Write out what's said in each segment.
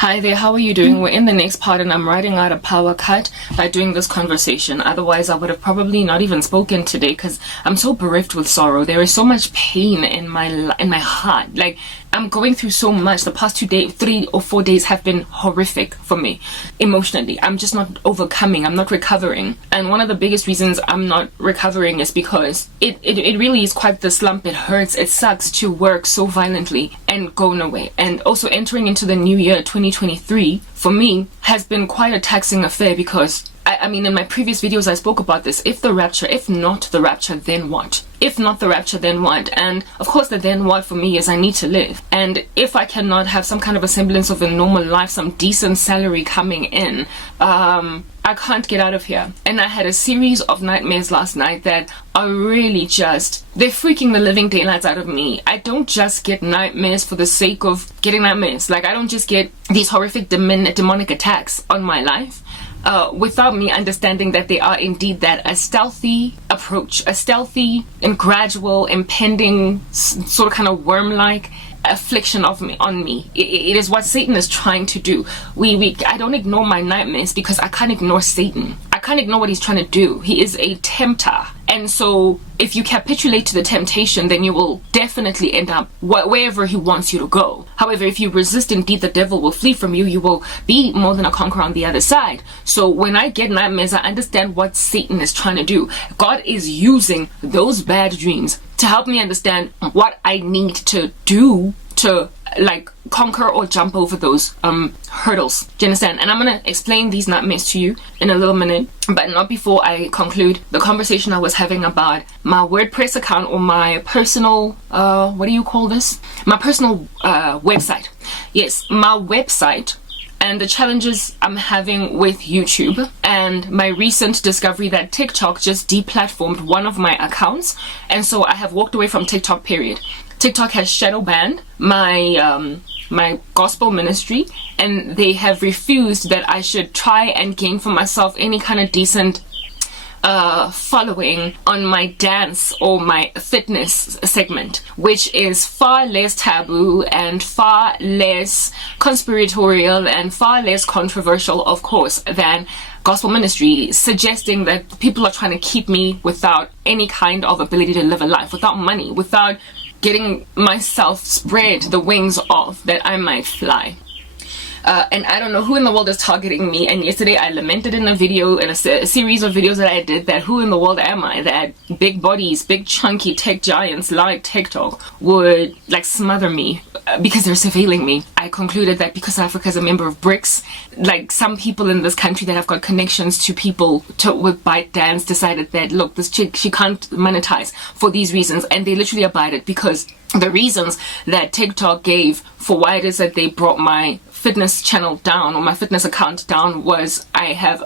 Hi there, how are you doing? We're in the next part and I'm writing out a power cut by doing this conversation. Otherwise, I would have probably not even spoken today because I'm so bereft with sorrow. There is so much pain in my heart. Like, I'm going through so much. The past 3 or 4 days have been horrific for me emotionally. I'm just not overcoming. I'm not recovering. And one of the biggest reasons I'm not recovering is because it really is quite the slump. It hurts. It sucks to work so violently and go nowhere. And also entering into the new year, 2023, for me has been quite a taxing affair because I mean, in my previous videos, I spoke about this. If not the rapture, then what? If not the rapture, then what? And of course, the then what for me is I need to live. And if I cannot have some kind of a semblance of a normal life, some decent salary coming in, I can't get out of here. And I had a series of nightmares last night that are really they're freaking the living daylights out of me. I don't just get nightmares for the sake of getting nightmares. Like, I don't just get these horrific demonic attacks on my life. Without me understanding that they are indeed a stealthy approach, a stealthy and gradual, impending, sort of kind of worm-like affliction on me. It is what Satan is trying to do. I don't ignore my nightmares because I can't ignore Satan. I can't ignore what he's trying to do. He is a tempter. And so if you capitulate to the temptation, then you will definitely end up wherever he wants you to go. However, if you resist, indeed, the devil will flee from you. You will be more than a conqueror on the other side. So when I get nightmares, I understand what Satan is trying to do. God is using those bad dreams to help me understand what I need to do to conquer or jump over those hurdles. Do you understand? And I'm gonna explain these nightmares to you in a little minute, but not before I conclude the conversation I was having about my WordPress account, or my personal what do you call this? My personal website. Yes, my website, and the challenges I'm having with YouTube, and my recent discovery that TikTok just deplatformed one of my accounts, and so I have walked away from TikTok, period. TikTok has shadow banned my gospel ministry, and they have refused that I should try and gain for myself any kind of decent following on my dance or my fitness segment, which is far less taboo and far less conspiratorial and far less controversial, of course, than gospel ministry, suggesting that people are trying to keep me without any kind of ability to live a life, without money, without getting myself spread the wings off that I might fly. And I don't know who in the world is targeting me. And yesterday I lamented in a video, in a series of videos that I did, that who in the world am I that big bodies, big chunky tech giants like TikTok would smother me because they're surveilling me. I concluded that because Africa is a member of BRICS, some people in this country that have got connections to people with ByteDance decided that, look, this chick, she can't monetize for these reasons, and they literally abided, because the reasons that TikTok gave for why it is that they brought my fitness channel down, or my fitness account down, was I have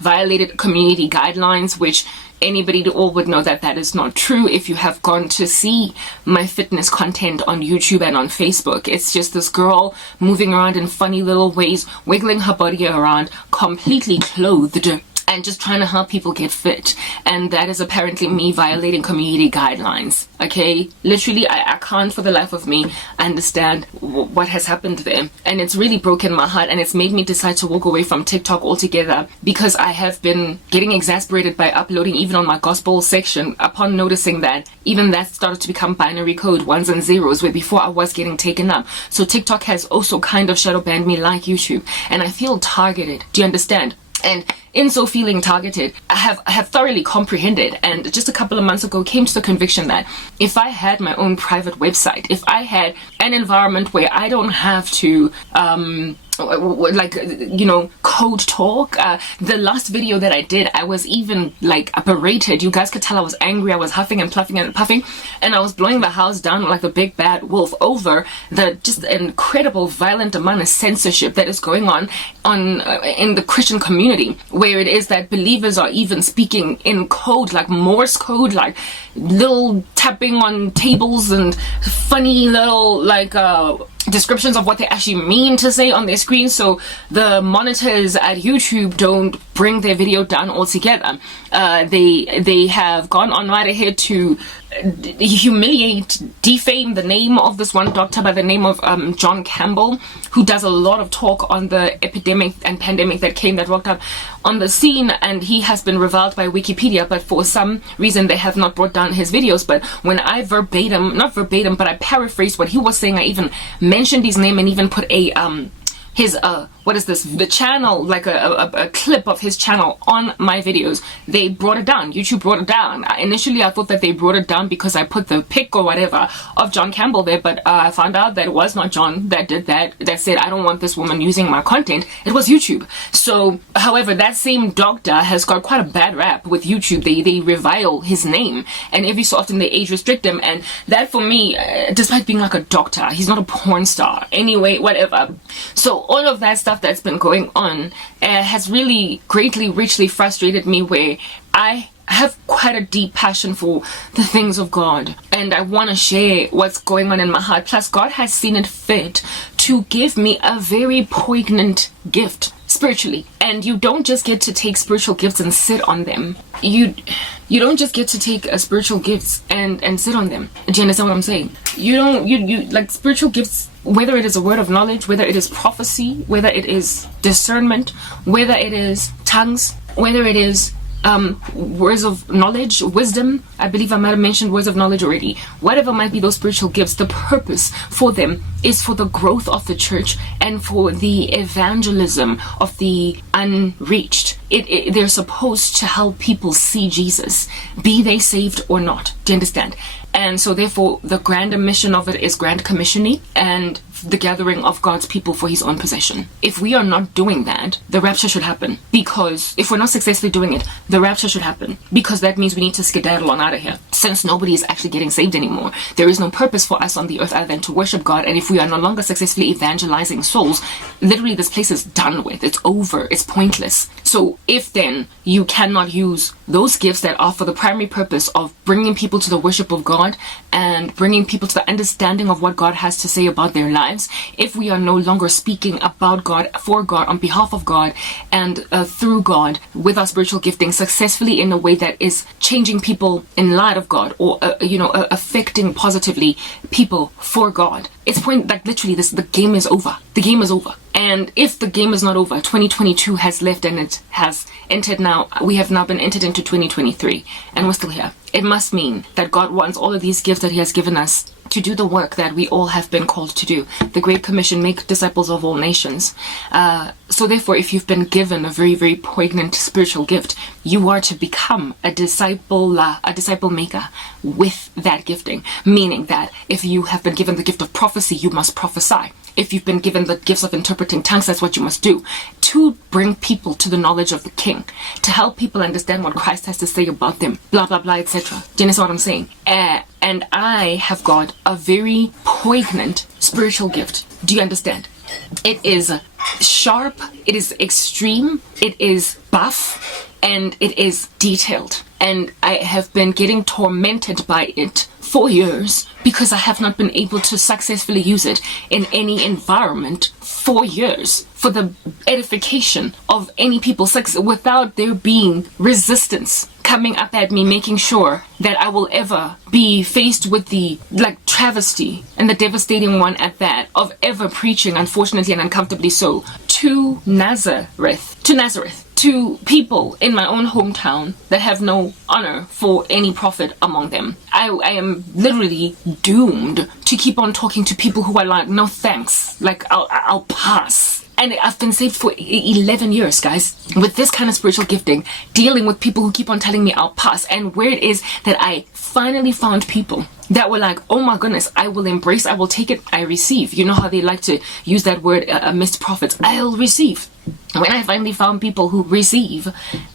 violated community guidelines, which anybody all would know that is not true if you have gone to see my fitness content on YouTube and on Facebook. It's just this girl moving around in funny little ways, wiggling her body around, completely clothed, and just trying to help people get fit. And that is apparently me violating community guidelines. Okay, literally I can't for the life of me understand what has happened there, and it's really broken my heart, and it's made me decide to walk away from TikTok altogether, because I have been getting exasperated by uploading even on my gospel section upon noticing that even that started to become binary code, ones and zeros, where before I was getting taken up. So TikTok has also kind of shadow banned me like YouTube, and I feel targeted. Do you understand? And in so feeling targeted, I have thoroughly comprehended, and just a couple of months ago came to the conviction that if I had my own private website, if I had an environment where I don't have to code talk. The last video that I did, I was even berated. You guys could tell I was angry. I was huffing and puffing, and I was blowing the house down like the big bad wolf over the just incredible violent amount of censorship that is going on in the Christian community, where it is that believers are even speaking in code, like Morse code, like little tapping on tables and funny little descriptions of what they actually mean to say on their screen, so the monitors at YouTube don't bring their video down altogether. They have gone on right ahead to humiliate, defame the name of this one doctor by the name of John Campbell, who does a lot of talk on the epidemic and pandemic that rocked up on the scene, and he has been reviled by Wikipedia, but for some reason they have not brought down his videos. But when I not verbatim, but I paraphrased what he was saying, I even mentioned his name and even put a the channel, like a clip of his channel on my videos. They brought it down. YouTube brought it down. Initially I thought that they brought it down because I put the pic or whatever of John Campbell there, but I found out that it was not John that did that said I don't want this woman using my content. It was YouTube. So however, that same doctor has got quite a bad rap with YouTube. They revile his name, and every so often they age restrict him, and that for me, despite being like a doctor, he's not a porn star anyway, whatever. So all of that stuff that's been going on has really greatly, richly frustrated me, where I have quite a deep passion for the things of God, and I want to share what's going on in my heart. Plus, God has seen it fit to give me a very poignant gift spiritually, and you don't just get to take spiritual gifts and sit on them. You don't just get to take spiritual gifts and sit on them. Do you understand what I'm saying? You like spiritual gifts, whether it is a word of knowledge, whether it is prophecy, whether it is discernment, whether it is tongues, whether it is words of knowledge, wisdom. I believe I might have mentioned words of knowledge already. Whatever might be those spiritual gifts, the purpose for them is for the growth of the church and for the evangelism of the unreached. They're supposed to help people see Jesus, be they saved or not. Do you understand? And so therefore the grander mission of it is grand commissioning and the gathering of God's people for his own possession. If we are not doing that, the rapture should happen. Because if we're not successfully doing it, the rapture should happen. Because that means we need to skedaddle on out of here. Since nobody is actually getting saved anymore, there is no purpose for us on the earth other than to worship God. And if we are no longer successfully evangelizing souls, literally this place is done with. It's over. It's pointless. So if then you cannot use those gifts that are for the primary purpose of bringing people to the worship of God and bringing people to the understanding of what God has to say about their lives, if we are no longer speaking about God, for God, on behalf of God, and through God, with our spiritual gifting successfully in a way that is changing people in light of God, or affecting positively people for God, it's literally the game is over. The game is over. And if the game is not over, 2022 has left and it has entered now. We have now been entered into 2023 and we're still here. It must mean that God wants all of these gifts that he has given us to do the work that we all have been called to do. The Great Commission, make disciples of all nations. So therefore, if you've been given a very, very poignant spiritual gift, you are to become a disciple maker with that gifting. Meaning that if you have been given the gift of prophecy, you must prophesy. If you've been given the gifts of interpreting tongues, that's what you must do, to bring people to the knowledge of the King, to help people understand what Christ has to say about them, blah, blah, blah, etc. Do you understand what I'm saying? And I have got a very poignant spiritual gift. Do you understand? It is sharp, it is extreme, it is buff, and it is detailed. And I have been getting tormented by it for years because I have not been able to successfully use it in any environment for years for the edification of any people without there being resistance coming up at me, making sure that I will ever be faced with the travesty and the devastating one at that of ever preaching, unfortunately and uncomfortably so, to Nazareth, to people in my own hometown that have no honor for any prophet among them. I am literally doomed to keep on talking to people who are like, no thanks, I'll pass. And I've been saved for 11 years, guys, with this kind of spiritual gifting, dealing with people who keep on telling me I'll pass. And where it is that I finally found people that were like, oh my goodness, I will embrace, I will take it, I receive. You know how they like to use that word amidst prophets, I'll receive. When I finally found people who receive,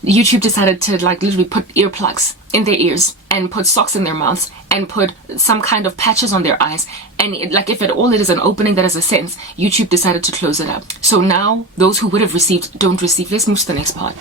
YouTube decided to literally put earplugs in their ears and put socks in their mouths and put some kind of patches on their eyes. And if at all it is an opening that is a sense, YouTube decided to close it up. So now those who would have received don't receive. Let's move to the next part.